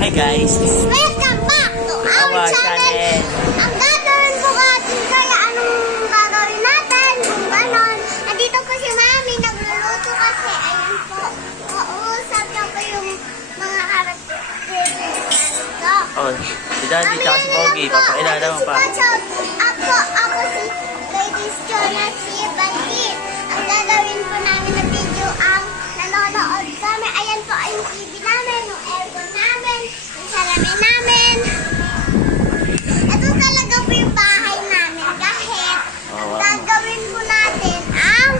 Hi guys! Welcome back to our Our channel. channel. Ang gagawin po natin kaya anong gagawin natin? Kung ganon. Andito po si Mami nagluluto kasi. Ayun po. Mausap niya po yung mga karakter dito. Oh, si Daddy tsaka si Pogi, papakilala mo pa. Ako si Ladies Jonas, si Bandit. Ang gagawin po namin na video ang nanonood kami. Ayan po ang TV namin, yung aircon namin, yung salamin namin. Ito talaga po yung bahay namin kahit ang gagawin po natin ang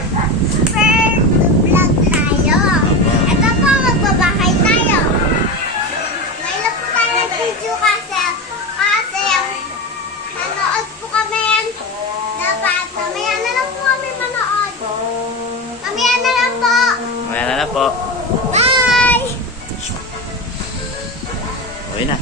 first vlog tayo. Ito po, magbabahay tayo. Ngayon po tayo nag-video kasi nanood po kami. Dapat mamaya na lang po kami manood. Mamaya na lang po. Mamaya na lang po. Bye! Uwi na.